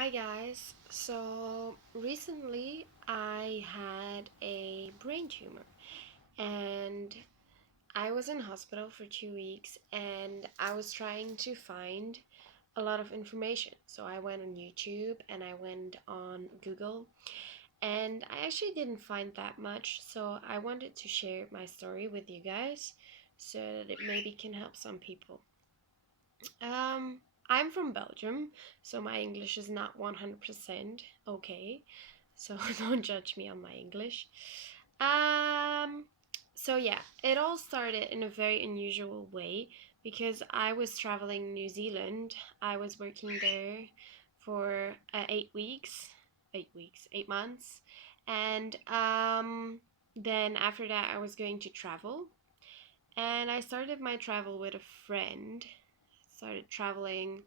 Hi guys. So recently I had a brain tumor and I was in hospital for 2 weeks and I was trying to find a lot of information. So I went on YouTube and I went on Google and I actually didn't find that much. So I wanted to share my story with you guys so that it maybe can help some people. Um, I'm from Belgium, so my English is not 100% okay. So don't judge me on my English. Um, so yeah, it all started in a very unusual way because I was traveling New Zealand. I was working there for 8 weeks, 8 weeks, 8 months, and then after that I was going to travel, and I started my travel with a friend. Started traveling,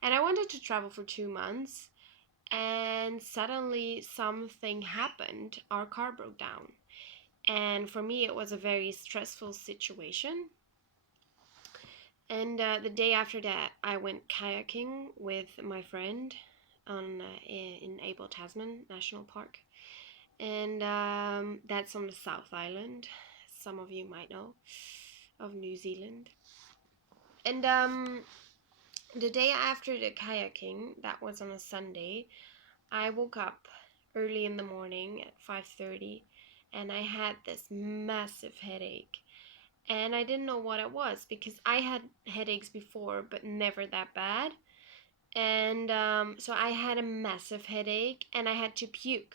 and I wanted to travel for 2 months. And suddenly something happened. Our car broke down. And for me, it was a very stressful situation. And the day after that, I went kayaking with my friend in Abel Tasman National Park. And that's on the South Island. Some of you might know of New Zealand. And the day after the kayaking, that was on a Sunday, I woke up early in the morning at 5:30 and I had this massive headache. And I didn't know what it was because I had headaches before, but never that bad. And so I had a massive headache and I had to puke,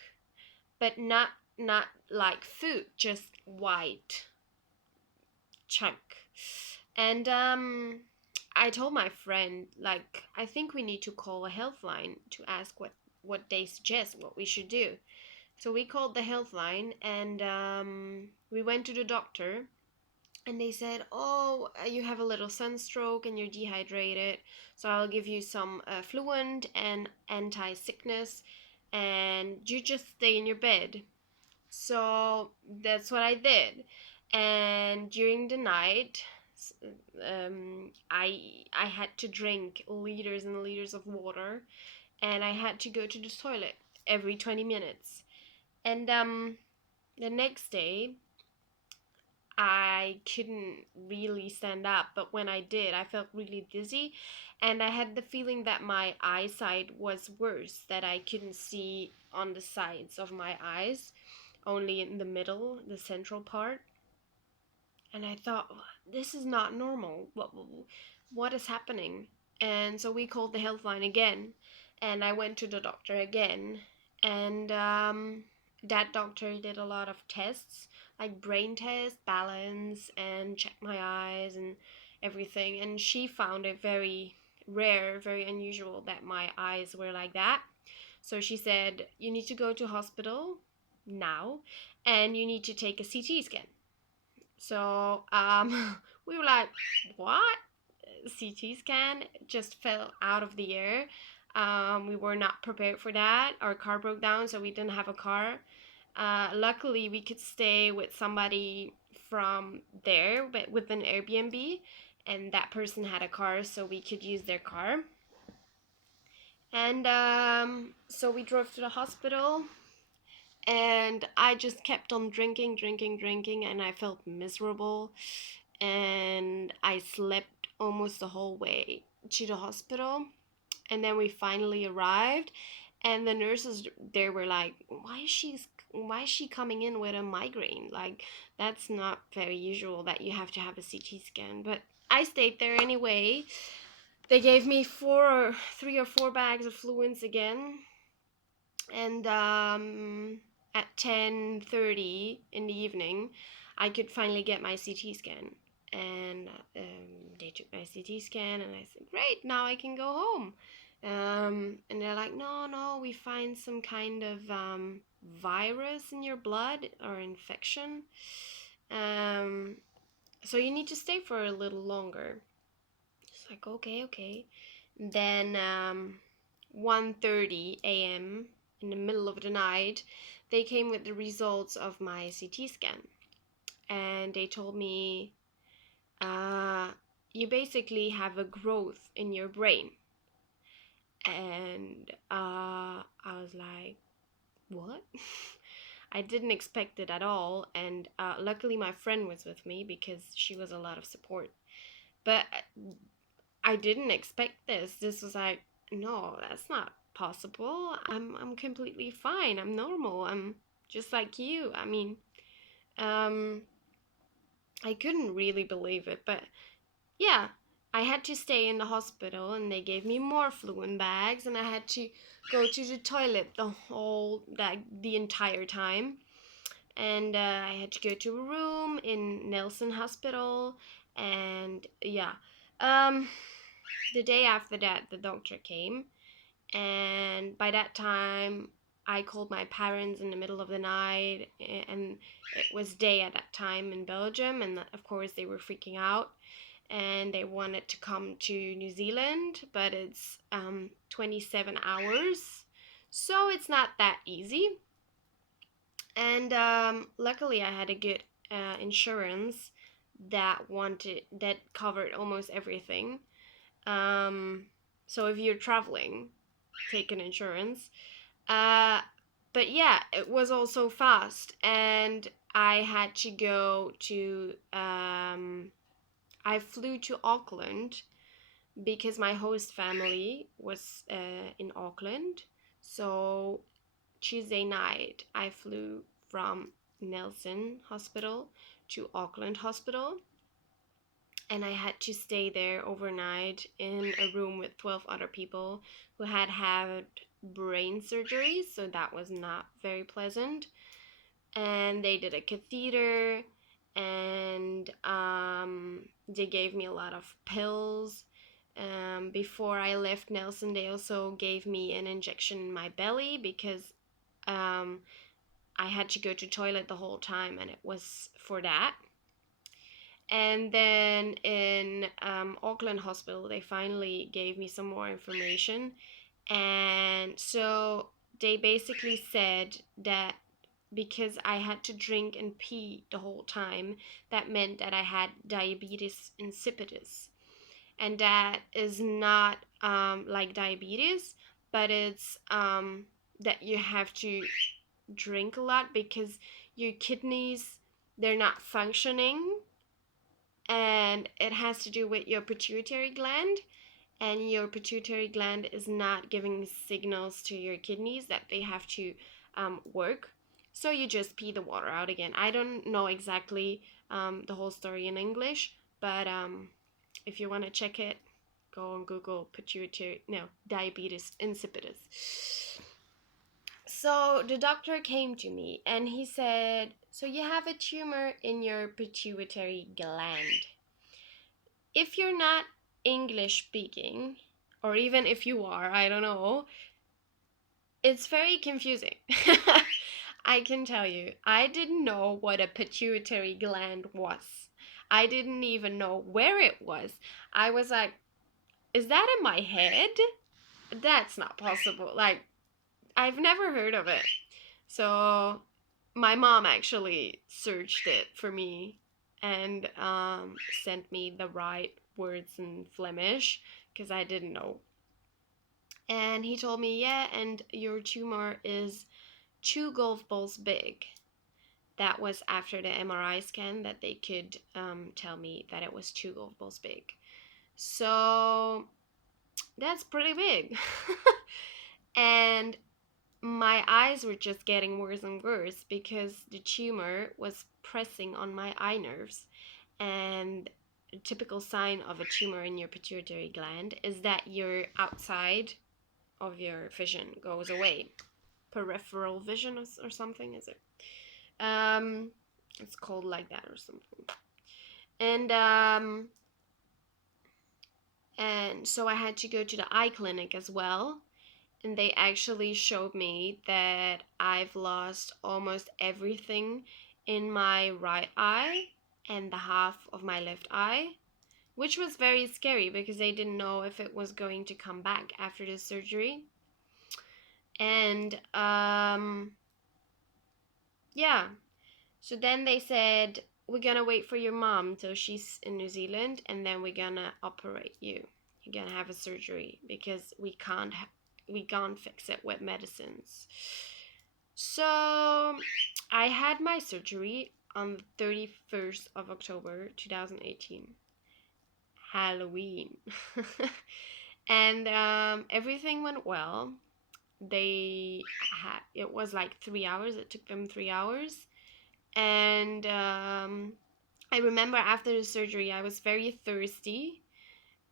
but not like food, just white chunk. And I told my friend, like, I think we need to call a health line to ask what they suggest, what we should do. So we called the health line and we went to the doctor, and they said, "Oh, you have a little sunstroke and you're dehydrated. So I'll give you some fluent and anti-sickness, and you just stay in your bed." So that's what I did. And during the night, I had to drink liters and liters of water, and I had to go to the toilet every 20 minutes. And the next day, I couldn't really stand up, but when I did, I felt really dizzy, and I had the feeling that my eyesight was worse, that I couldn't see on the sides of my eyes, only in the middle, the central part. And I thought, this is not normal. What is happening? And so we called the health line again, and I went to the doctor again, and that doctor did a lot of tests, like brain test, balance, and checked my eyes and everything. And she found it very rare, very unusual that my eyes were like that. So she said, you need to go to hospital now, and you need to take a CT scan. So we were like, what? CT scan just fell out of the air. We were not prepared for that. Our car broke down, so we didn't have a car. Luckily, we could stay with somebody from there, but with an Airbnb, and that person had a car, so we could use their car. And so we drove to the hospital, and I just kept on drinking, and I felt miserable. And I slept almost the whole way to the hospital. And then we finally arrived, and the nurses there were like, why is she coming in with a migraine? Like, that's not very usual that you have to have a CT scan. But I stayed there anyway. They gave me 3 or 4 bags of fluids again, and at 10:30 in the evening, I could finally get my CT scan. And they took my CT scan, and I said, "Great, now I can go home." And they're like, "No, no, we find some kind of virus in your blood or infection. Um, so you need to stay for a little longer." It's like, okay, okay. Then 1:30 a.m. in the middle of the night, they came with the results of my CT scan, and they told me, you basically have a growth in your brain, and I was like, what? I didn't expect it at all, and luckily my friend was with me because she was a lot of support. But I didn't expect this. This was like, no, that's not possible. I'm completely fine. I'm normal. I'm just like you. I mean, um, I couldn't really believe it, but yeah, I had to stay in the hospital, and they gave me more fluid bags, and I had to go to the toilet the entire time, and I had to go to a room in Nelson Hospital, and yeah, um, the day after that, the doctor came, and by that time, I called my parents in the middle of the night, and it was day at that time in Belgium, and of course they were freaking out, and they wanted to come to New Zealand, but it's 27 hours, so it's not that easy. And luckily, I had a good insurance that covered almost everything. Um, so if you're traveling, take an insurance. Uh, but yeah, it was also fast, and I had to go to. I flew to Auckland because my host family was in Auckland. So Tuesday night, I flew from Nelson Hospital to Auckland Hospital, and I had to stay there overnight in a room with 12 other people who had brain surgery, so that was not very pleasant. And they did a catheter, and they gave me a lot of pills. Before I left Nelson, they also gave me an injection in my belly because um, I had to go to toilet the whole time, and it was for that. And then in Auckland Hospital, they finally gave me some more information. And so they basically said that because I had to drink and pee the whole time, that meant that I had diabetes insipidus. And that is not like diabetes, but it's that you have to drink a lot because your kidneys, they're not functioning, and it has to do with your pituitary gland, and your pituitary gland is not giving signals to your kidneys that they have to work. So you just pee the water out again. I don't know exactly the whole story in English, but if you want to check it, go on Google diabetes insipidus. So the doctor came to me and he said, so you have a tumor in your pituitary gland. If you're not English speaking, or even if you are, I don't know, it's very confusing. I can tell you, I didn't know what a pituitary gland was. I didn't even know where it was. I was like, is that in my head? That's not possible. Like, I've never heard of it. So my mom actually searched it for me and sent me the right words in Flemish because I didn't know. And he told me, yeah, and your tumor is 2 golf balls big. That was after the MRI scan that they could tell me that it was 2 golf balls big. So that's pretty big. And my eyes were just getting worse and worse because the tumor was pressing on my eye nerves. And a typical sign of a tumor in your pituitary gland is that your outside of your vision goes away. Peripheral vision or something, is it? It's called like that or something. And so I had to go to the eye clinic as well, and they actually showed me that I've lost almost everything in my right eye and the half of my left eye, which was very scary because they didn't know if it was going to come back after the surgery. And yeah, so then they said, we're gonna wait for your mom till she's in New Zealand, and then we're gonna operate you. You're gonna have a surgery because we can't we can't fix it with medicines. So I had my surgery on the 31st of October 2018, Halloween. And everything went well. They had, it was like 3 hours, it took them 3 hours. And I remember after the surgery I was very thirsty,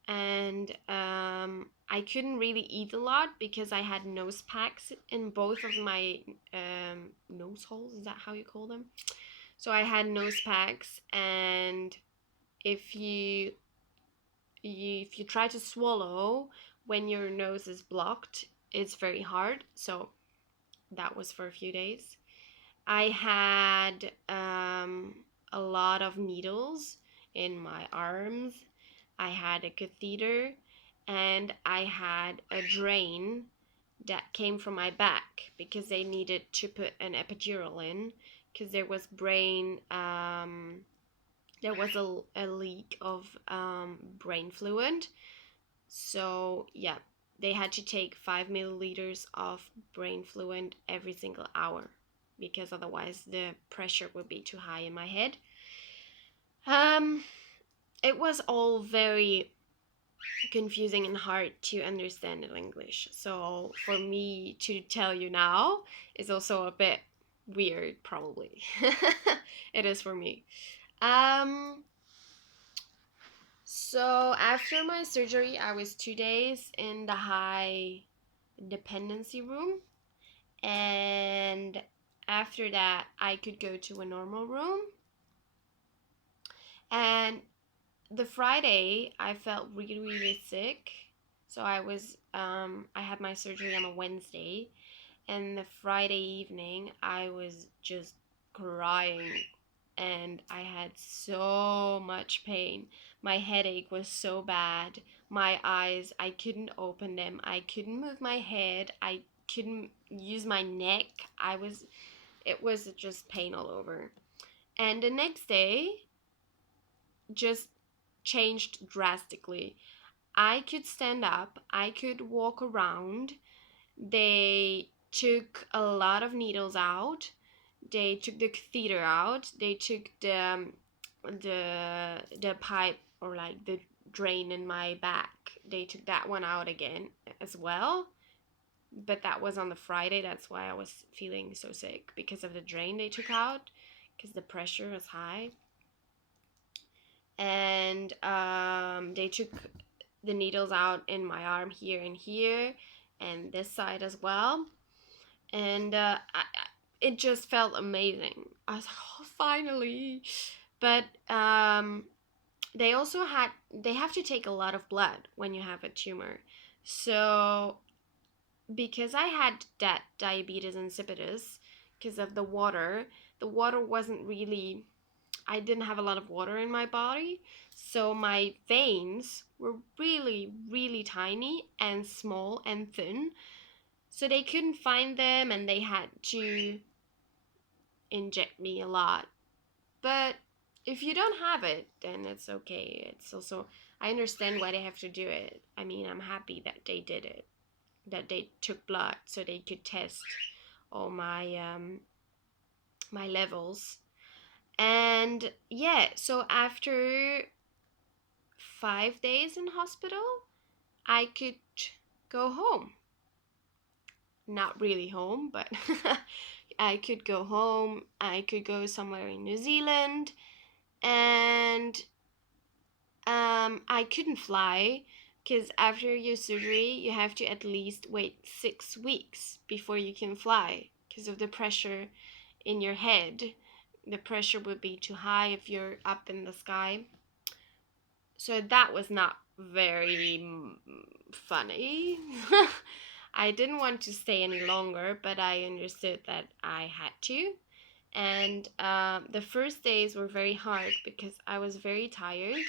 and I couldn't really eat a lot because I had nose packs in both of my nose holes. Is that how you call them? So I had nose packs, and if you try to swallow when your nose is blocked, it's very hard. So that was for a few days. I had a lot of needles in my arms. I had a catheter, and I had a drain that came from my back because they needed to put an epidural in because there was there was a leak of brain fluid. So yeah, they had to take 5 milliliters of brain fluid every single hour because otherwise the pressure would be too high in my head. Um, it was all very confusing and hard to understand in English. So for me to tell you now is also a bit weird, probably. It is for me. Um, so after my surgery, I was 2 days in the high dependency room, and after that, I could go to a normal room. And the Friday, I felt really, really sick. So I had my surgery on a Wednesday, and the Friday evening, I was just crying, and I had so much pain. My headache was so bad. My eyes, I couldn't open them. I couldn't move my head. I couldn't use my neck. It was just pain all over. And the next day just changed drastically. I could stand up, I could walk around. They took a lot of needles out. They took the catheter out. They took the pipe, or like the drain in my back. They took that one out again as well. But that was on the Friday. That's why I was feeling so sick, because of the drain they took out, because the pressure was high. And they took the needles out in my arm here and here, and this side as well. And it just felt amazing. I was like, oh, finally. But they have to take a lot of blood when you have a tumor. So because I had that diabetes insipidus, because of the water wasn't really, I didn't have a lot of water in my body, so my veins were really, really tiny and small and thin. So they couldn't find them, and they had to inject me a lot. But if you don't have it, then it's okay. It's also, I understand why they have to do it. I mean, I'm happy that they did it, that they took blood so they could test all my levels. And yeah, so after 5 days in hospital, I could go home. Not really home, but I could go home. I could go somewhere in New Zealand, and I couldn't fly because after your surgery, you have to at least wait 6 weeks before you can fly because of the pressure in your head. The pressure would be too high if you're up in the sky. So that was not very funny. I didn't want to stay any longer, but I understood that I had to. And the first days were very hard because I was very tired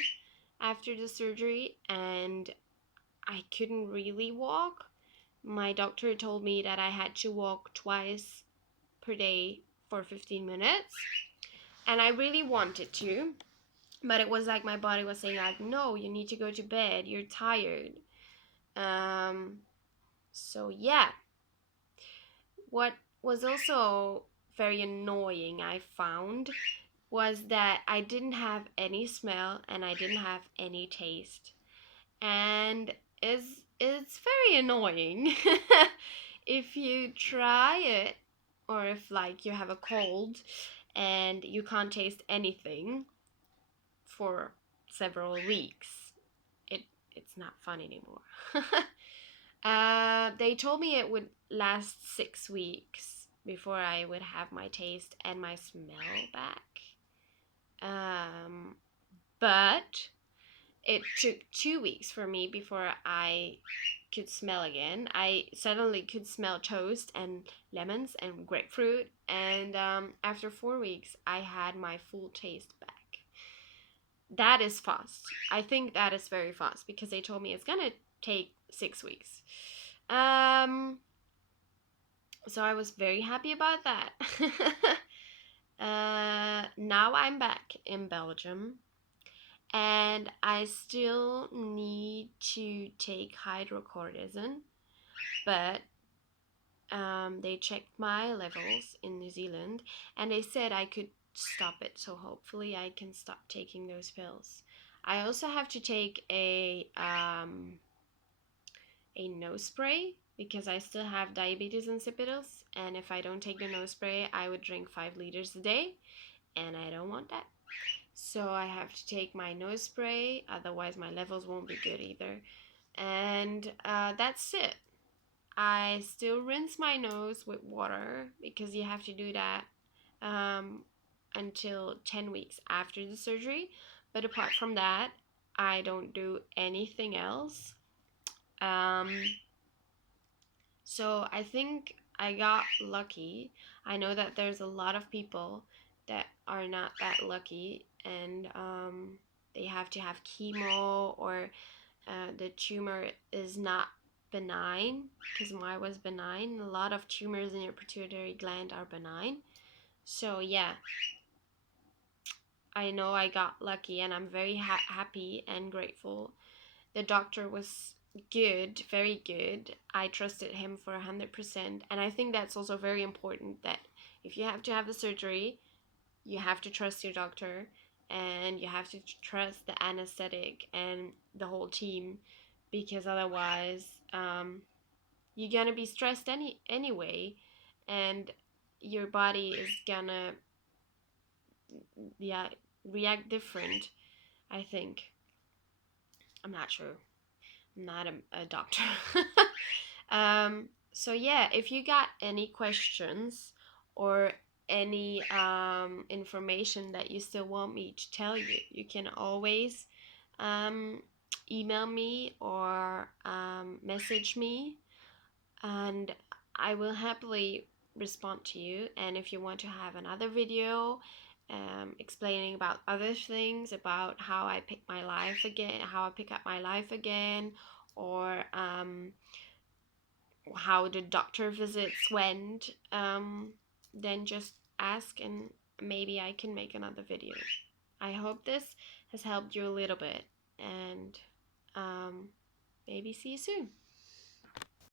after the surgery, and I couldn't really walk. My doctor told me that I had to walk twice per day for 15 minutes, and I really wanted to, but it was like my body was saying like, no, you need to go to bed, you're tired. So yeah, what was also very annoying I found was that I didn't have any smell and I didn't have any taste. And it's very annoying if you try it, or if like you have a cold and you can't taste anything for several weeks. It it's not fun anymore. They told me it would last 6 weeks before I would have my taste and my smell back. Um, but it took 2 weeks for me before I could smell again. I suddenly could smell toast and lemons and grapefruit, and after 4 weeks, I had my full taste back. That is fast. I think that is very fast because they told me it's gonna take 6 weeks. So I was very happy about that. Now I'm back in Belgium and I still need to take hydrocortisone, but they checked my levels in New Zealand and they said I could stop it, so hopefully I can stop taking those pills. I also have to take a nose spray because I still have diabetes insipidus, and if I don't take the nose spray, I would drink 5 liters a day, and I don't want that. So I have to take my nose spray, otherwise my levels won't be good either. And that's it. I still rinse my nose with water because you have to do that um, until 10 weeks after the surgery. But apart from that, I don't do anything else. Um, so I think I got lucky. I know that there's a lot of people that are not that lucky, and they have to have chemo, or the tumor is not benign, because mine was benign. A lot of tumors in your pituitary gland are benign. So yeah, I know I got lucky, and I'm very happy and grateful. The doctor was good, very good. I trusted him for 100%. And I think that's also very important, that if you have to have the surgery, you have to trust your doctor and you have to trust the anesthetic and the whole team, because otherwise you're gonna be stressed anyway, and your body is gonna, yeah, react different, I think. I'm not sure. I'm not a doctor. So yeah, if you got any questions or any information that you still want me to tell you, you can always um, email me or message me, and I will happily respond to you. And if you want to have another video explaining about other things, about how I pick my life again, how I pick up my life again, or how the doctor visits went, then just ask and maybe I can make another video. I hope this has helped you a little bit, and maybe see you soon.